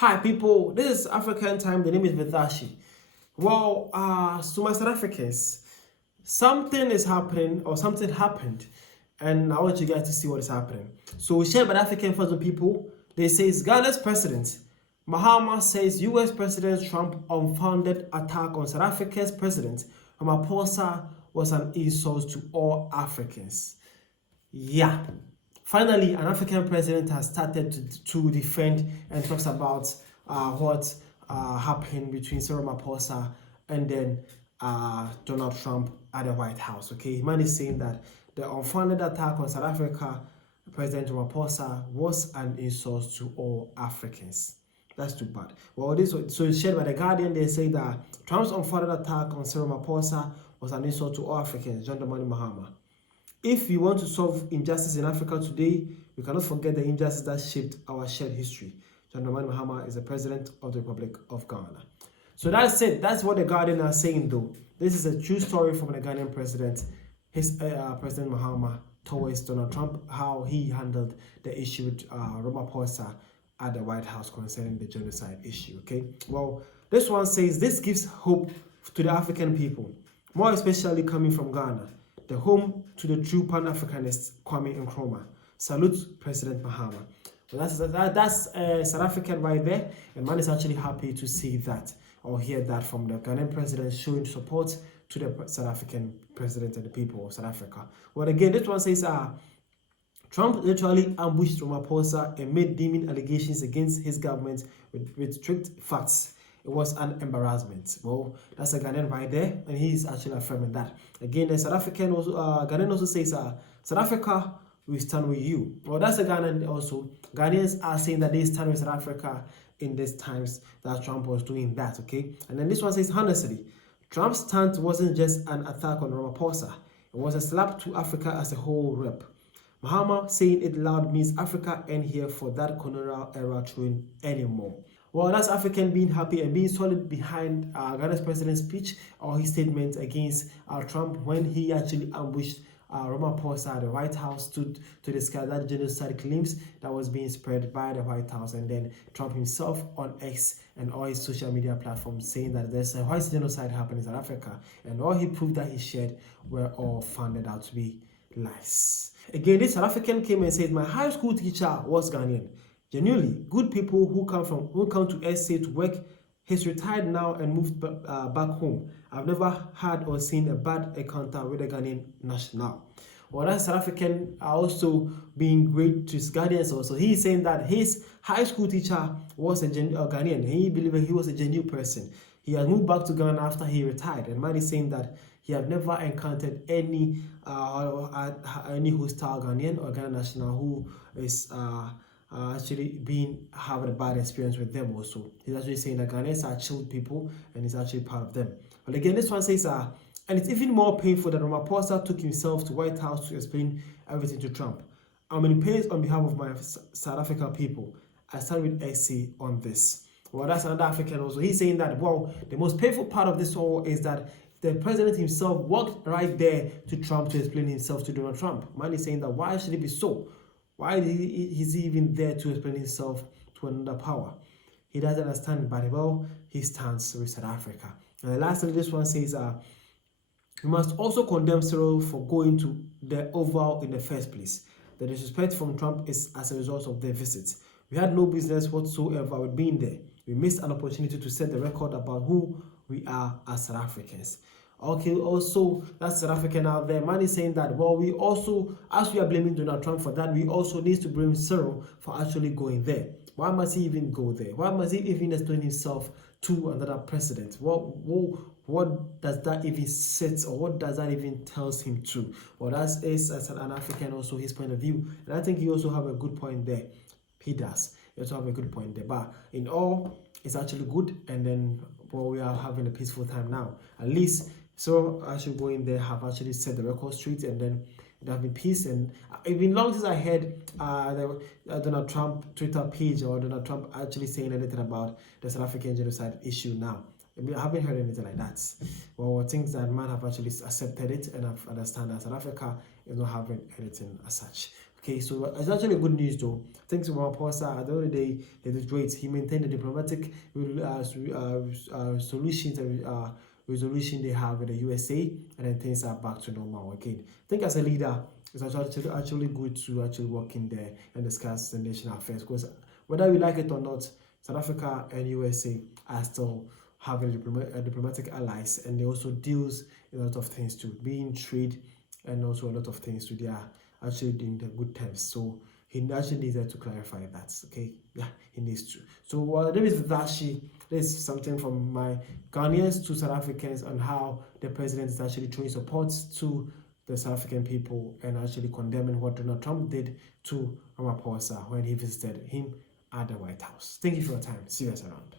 Hi people, this is African time. The name is Vitashi. Well, so my South Africans, something is happening or something happened, and I want you guys to see what is happening. So shared by the African First people, they say Ghana's president Mahama says US President Trump unfounded attack on South Africa's president Ramaphosa was an insult to all Africans. Yeah. Finally, an African president has started to defend and talks about what happened between Cyril Ramaphosa and then Donald Trump at the White House. Okay, man is saying that the unfounded attack on South Africa, President Ramaphosa, was an insult to all Africans. That's too bad. Well, this so it's shared by the Guardian. They say that Trump's unfounded attack on Cyril Ramaphosa was an insult to all Africans. John Dramani Mahama. If we want to solve injustice in Africa today, we cannot forget the injustice that shaped our shared history. John Dramani Mahama is the president of the Republic of Ghana. So that's it. That's what the Guardian are saying, though. This is a true story from the Ghanaian president, his President Mahama, towards Donald Trump, how he handled the issue with Ramaphosa at the White House concerning the genocide issue. Okay. Well, this one says this gives hope to the African people, more especially coming from Ghana, the home to the true Pan-Africanist Kwame Nkrumah. Salute President Mahama. Well, that's South African right there, and man is actually happy to see that or hear that from the Ghanaian president showing support to the South African president and the people of South Africa. Well, again, this one says Trump literally ambushed Ramaphosa and made deeming allegations against his government with strict facts. It was an embarrassment. Well, that's a Ghanaian right there, and he's actually affirming that. Again, the South African also, Ghanaian also says, South Africa, we stand with you. Well, that's a Ghanaian also. Ghanaians are saying that they stand with South Africa in these times that Trump was doing that, okay? And then this one says, honestly, Trump's stance wasn't just an attack on Ramaphosa. It was a slap to Africa as a whole rep. Mahama saying it loud means Africa ain't here for that colonial era throwing anymore. Well, that's African being happy and being solid behind Ghana's president's speech or his statement against Trump when he actually ambushed Ramaphosa at the White House to discuss that genocide claims that was being spread by the White House, and then Trump himself on X and all his social media platforms saying that there's a white genocide happening in South Africa, and all he proved that he shared were all found out to be lies. Again, this South African came and said, my high school teacher was Ghanaian. Genuinely, good people who come to SA to work. He's retired now and moved back home. I've never had or seen a bad encounter with a Ghanaian national. Well, that South African are also being great to his Ghanaians also. He's saying that his high school teacher was a Ghanaian. He believed he was a genuine person. He has moved back to Ghana after he retired. And man is saying that he have never encountered any hostile Ghanaian or Ghanaian national who is actually having a bad experience with them also. He's actually saying that Ghanaians are chilled people and he's actually part of them. But again, this one says, and it's even more painful that Ramaphosa took himself to White House to explain everything to Trump. I'm in pain on behalf of my South African people. I stand with SC on this. Well, that's another African also. He's saying that, well, the most painful part of this all is that the president himself walked right there to Trump to explain himself to Donald Trump. Man is saying that why should it be so? Why is he even there to explain himself to another power? He doesn't understand, but well, he stands with South Africa. And the last thing this one says, we must also condemn Cyril for going to the Oval in the first place. The disrespect from Trump is as a result of their visit. We had no business whatsoever with being there. We missed an opportunity to set the record about who we are as South Africans. Okay, also, that's South African out there. Man is saying that, well, we also, as we are blaming Donald Trump for that, we also need to blame Cyril for actually going there. Why must he even go there? Why must he even explain himself to another president? What does that even set, or what does that even tells him to? Well, that is as an African also his point of view. And I think he also have a good point there. He does. He also have a good point there. But in all, it's actually good. And then, well, we are having a peaceful time now. At least, so actually going there have actually set the record straight, and then it have been peace. And it's been long since I heard the Donald Trump Twitter page or Donald Trump actually saying anything about the South African genocide issue now. I haven't heard anything like that. Well, things that man have actually accepted it and have understand that South Africa is not having anything as such. Okay, so it's actually good news though. Thanks to Ramaphosa, at the end of the day, it is great. He maintained the diplomatic solutions and resolution they have with the USA, and then things are back to normal again. I think as a leader, it's actually good to actually work in there and discuss the national affairs, because whether we like it or not, South Africa and USA are still having diplomatic allies, and they also deals in a lot of things too, being trade and also a lot of things too. They are actually doing the good terms. So he actually needed to clarify that. Okay, yeah, he needs to. So while there is Dashi, there's something from my Ghanaians to South Africans on how the president is actually showing support to the South African people and actually condemning what Donald Trump did to Ramaphosa when he visited him at the White House. Thank you for your time. See you guys around.